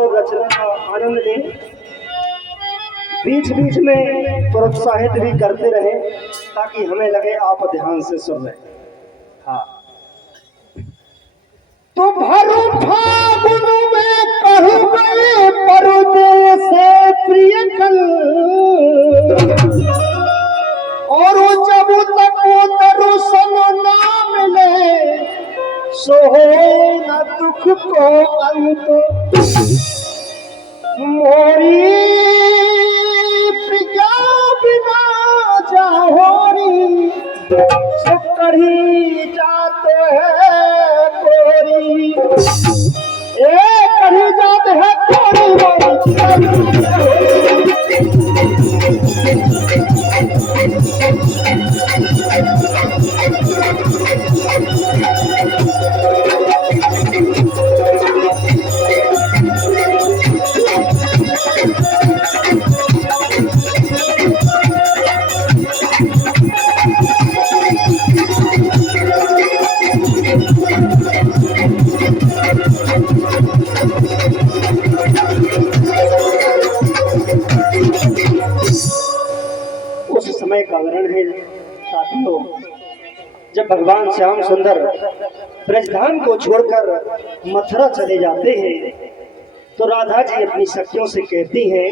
भाव रचना का आनंद लें, बीच बीच में प्रोत्साहित भी करते रहे ताकि हमें लगे आप ध्यान से सुन रहे। हाँ, तो भरो फागुन में कहूँ गए परदेस से प्रिय कल, और जब तक दर्शन ना मिले सो न दुख को अंत। मोरी प्रिया बिना जाहोरी सो कढ़ी जाते हैं कोरी, ए कढ़ी जाते हैं कोरी। उस समय का वर्णन है साथियों, जब भगवान श्याम सुंदर ब्रजधाम को छोड़कर मथुरा चले जाते हैं तो राधा जी अपनी सखियों से कहती हैं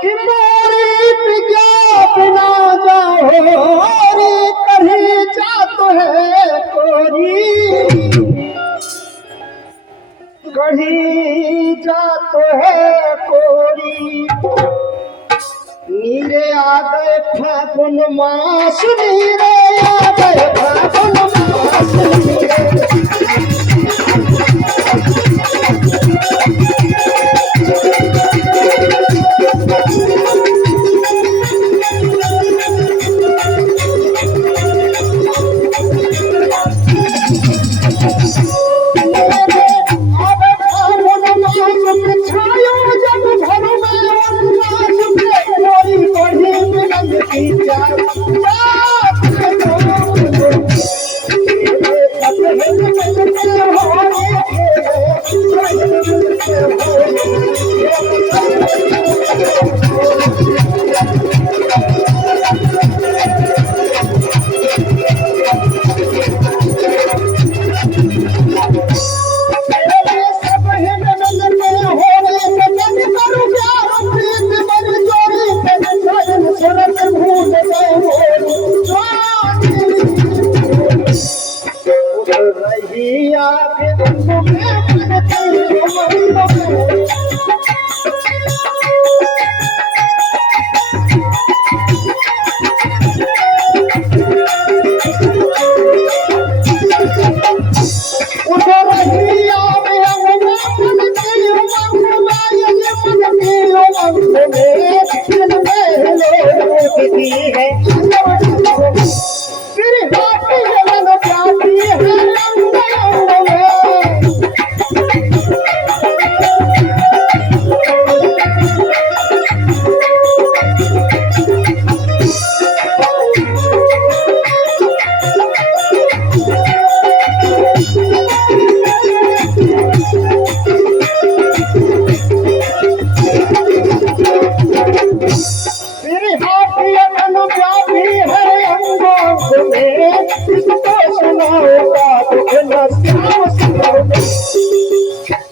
कि मोरी प्रिया बिना जाहोरी कढ़ी जात है कोरी, कढ़ी जात है कोरी। नीरे आ गए फागुन मास, नीरे आ गए फागुन मास,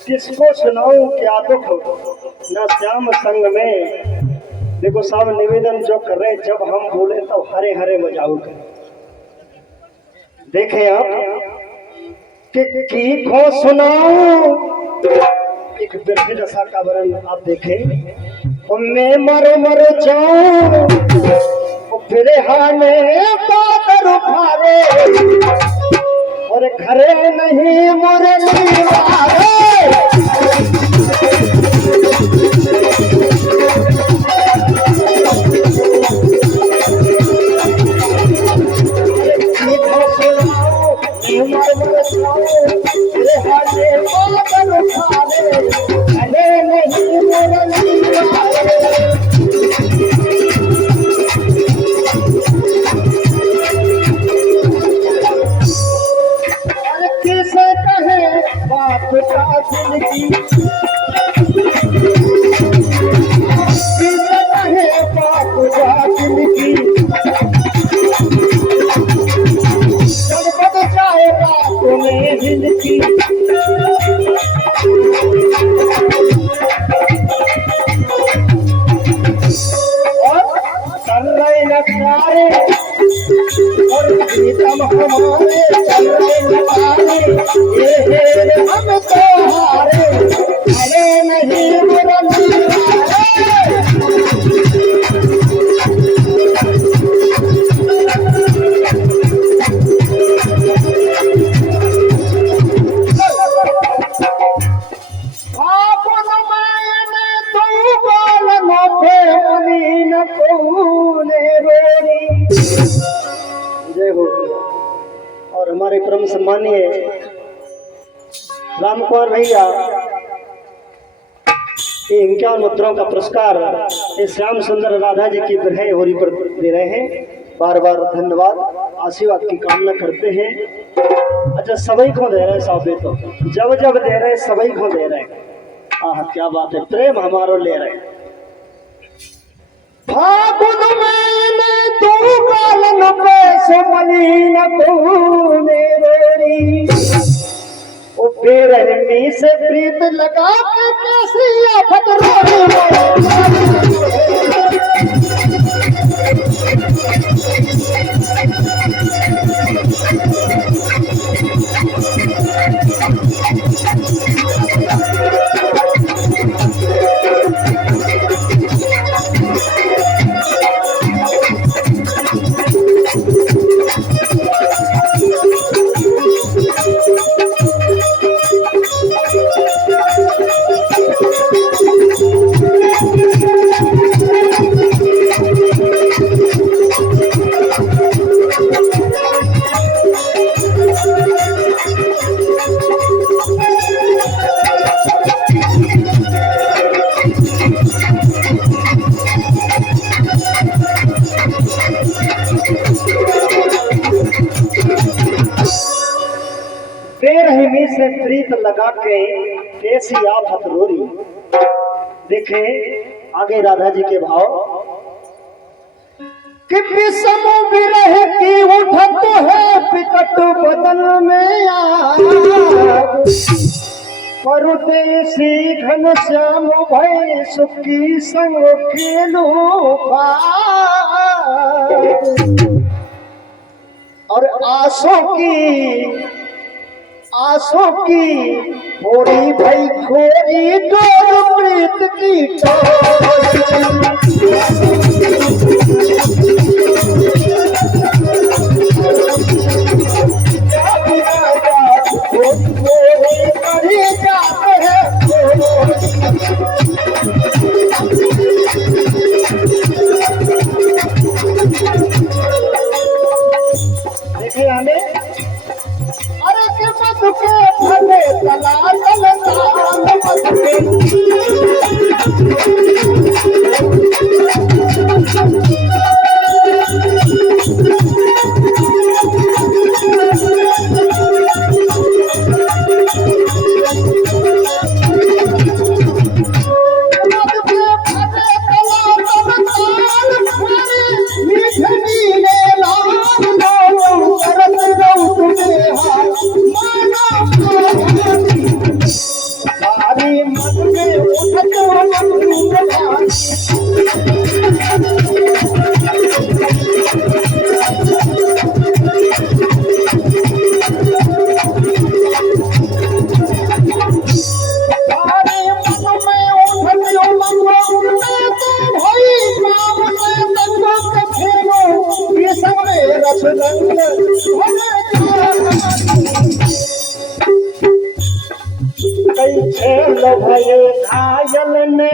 किसको सुनाऊं क्या दुख न श्याम संग में। देखो साहब निवेदन जो कर रहे, जब हम बोले तो हरे हरे मजाऊ करें। देखें आप कि को सुनाऊं, एक बिरहे दशा का वर्णन आप देखें। मैं मर जाऊं फिर हाने बादर उठावे, और घरे नहीं मुरली वाले। और हमारे परम सम्मानीय राम कुमार भैया ये 51 मुद्राओं का पुरस्कार इस श्याम सुंदर राधा जी की विरह होली पर दे रहे हैं। बार बार धन्यवाद, आशीर्वाद की कामना करते हैं। अच्छा, सभी को दे रहे साहब, तो जब जब दे रहे सभी को दे रहे। आह क्या बात है, प्रेम हमारो ले रहे। फागुन में तू कालन पे सुमलीन तूने रोरी, ओ बेरहमी से प्रीत लगा के कैसी आफत रोरी। बेरहमी से प्रीत लगा के कैसी आफत रोरी। देखे आगे राधा जी के भाव कि विषम विरह की उठत है पिकट बदन में आग, परदेसी घन श्याम भय सुखी संग खेलो और आंसू की होरी भई खोरी डोर प्रीत की देखिए हमें भले तला भये घायल ने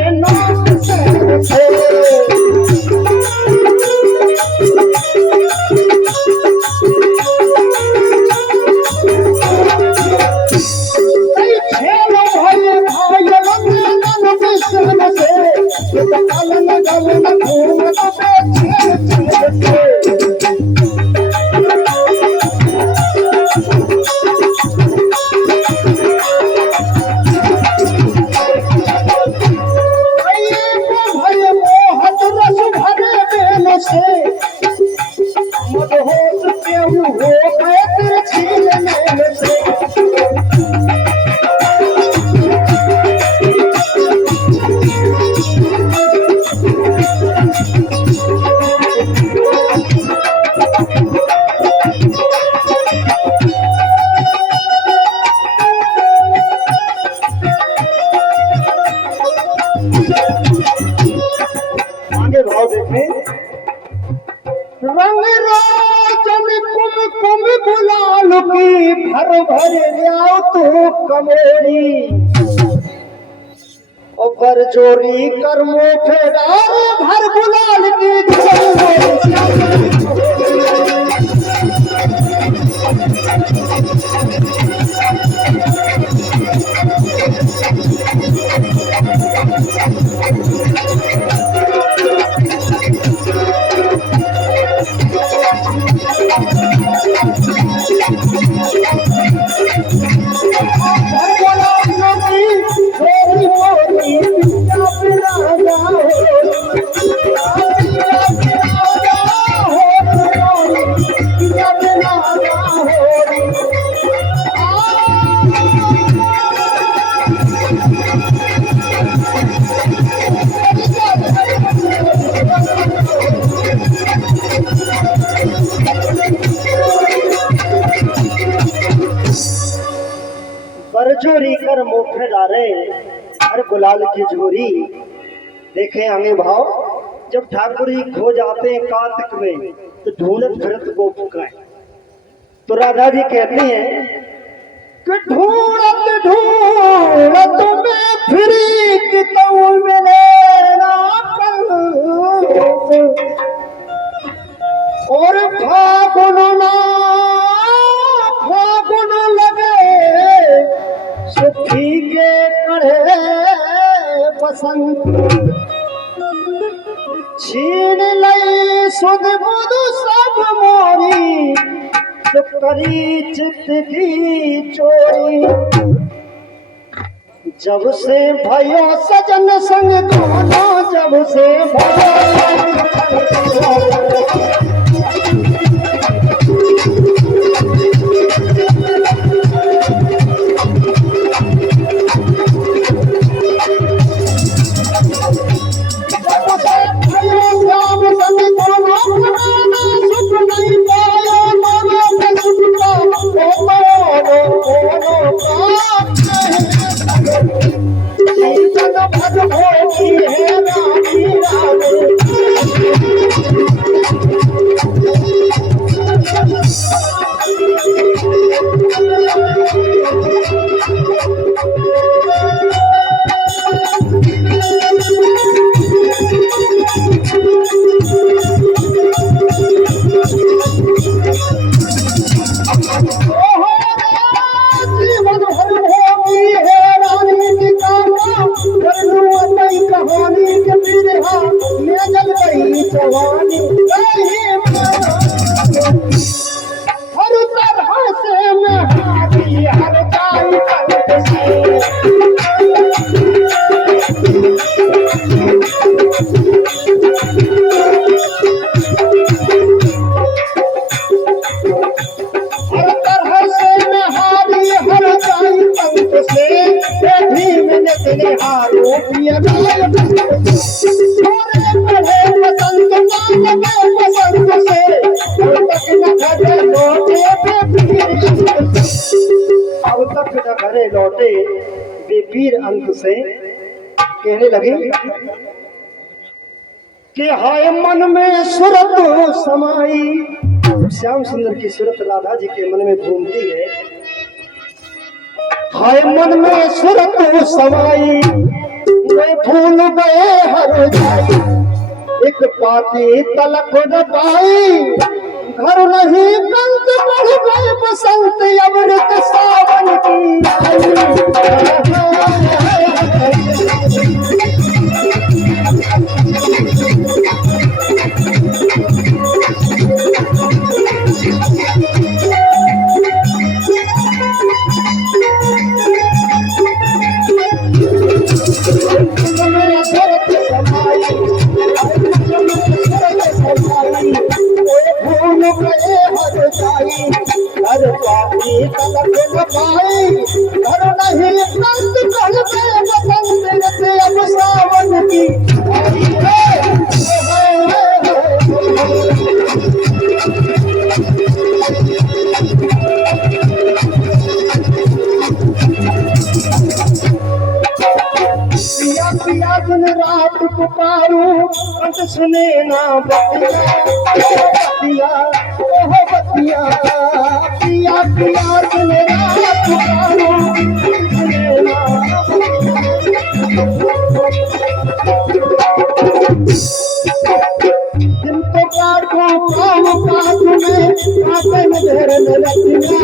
देखें। रंग रोशन कुमकुम गुलाल की भर भर लिया तू कमेरी, और बरजोरी कर्मो फेडार भर गुलाल की बरजोरी कर मोखे डारे हर गुलाल की झोरी। देखे हमें भाव, जब ठाकुर जी खो जाते हैं कार्तिक में तो ढूंढत फिरत गोप का, तो राधा जी कहती हैं कि ढूंढत ढूंढत में फिरी कि तो मिले ना कल, और फागुन लगे सुखी के कड़े बसंत, छीन लई सुध बुध सब मोरी, तो करी चित की चोरी। जब से भयो सजन संग गाना, जब से घरे लौटे बेपीर अंत से कहने लगे कि हाय मन में सूरत समाई। श्याम सुंदर की सूरत राधा जी के मन में घूमती है। हाय मन में सूरत समाई, मैं भूल गए हर जाई, एक पाती तलक न पाई, घर नहीं कंत बढ़ गए बसंत, अमृत सावन पिया पिया दिन रात पुकारू कंठ सुने ना बतिया ओह बतिया पिया पिया दिन रात पुकारू कंठ सुने ना दिन तो काटो काम काट में काटे न मेरे रतिया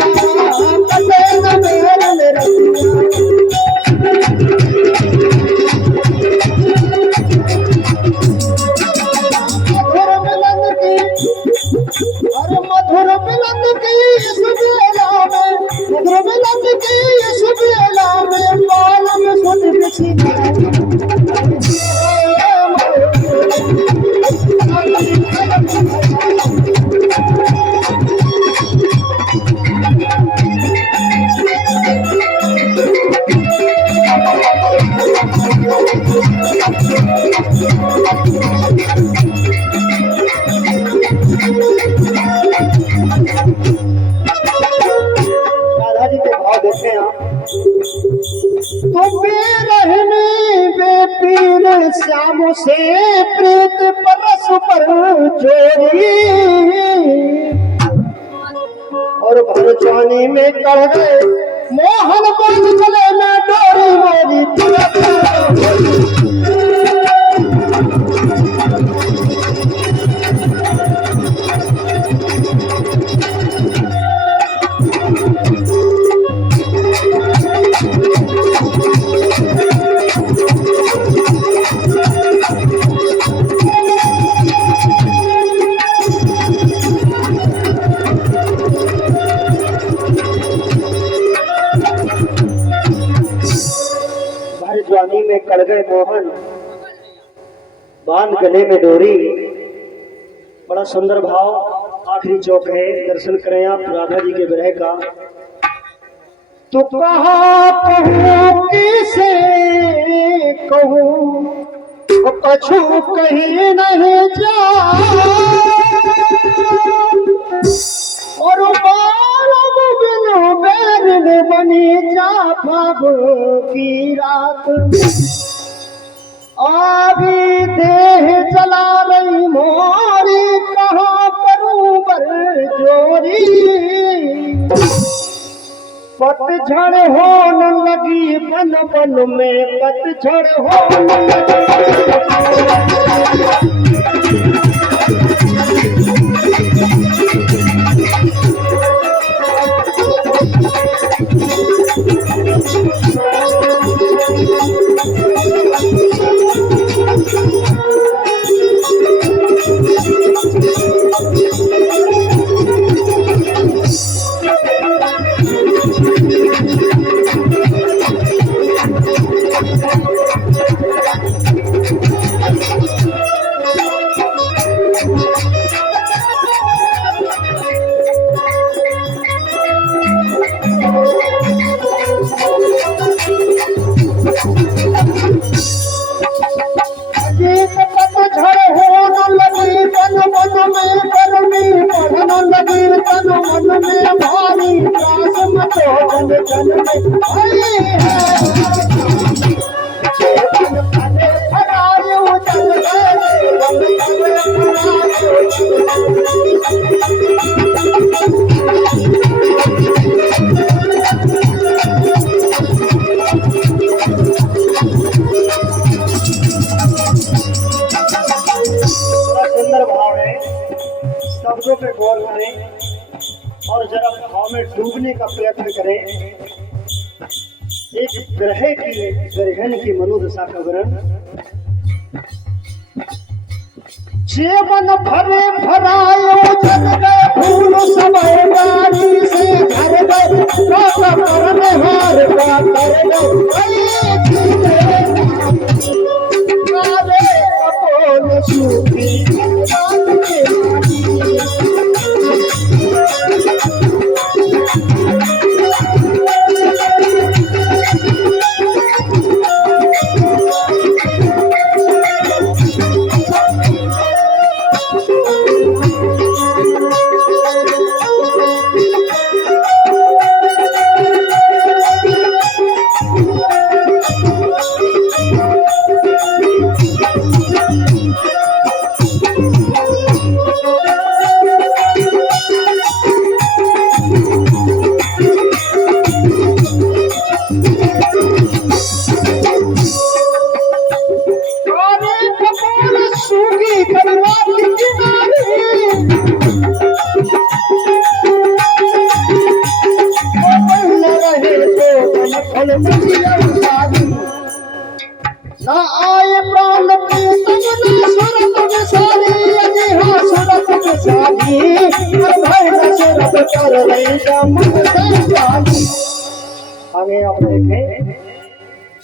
काटे न मेरे रतिया मधुर मिलन की इस बेला में पालम सुन किसी श्याम से प्रीत परस पर जोरी और भरचवानी में कड़ गए मोहन बन चले में डोरी मोरी जवानी में कड़ गए मोहन बांध गले में डोरी। बड़ा सुंदर भाव। आखिरी चौक है, दर्शन करें आप राधा जी के विरह का। तो कहा कहूँ किसे कहूँ कछु कहीं नहीं जा और बनी जा भाव की रात आगे देह जला रही मोरी कहाँ करूं बर जोरी पतझड़ होने लगी बन बन में पतझड़ होने शब्दों पे गौर करें और जरा भाव में डूबने का प्रयत्न करें। एक ग्रह की ग्रहण की मनोदशा का वर्णन। जीवन भरे भरायो जग गए फूल समय बारी से घर गए करने हार का कर गए अपोल सूफी ना आए प्राण प्रीतम ना सूरत विसारी अजी हाँ सूरत विसारी और भाई दशरथ कर ले मन से जानी। आगे आप देखें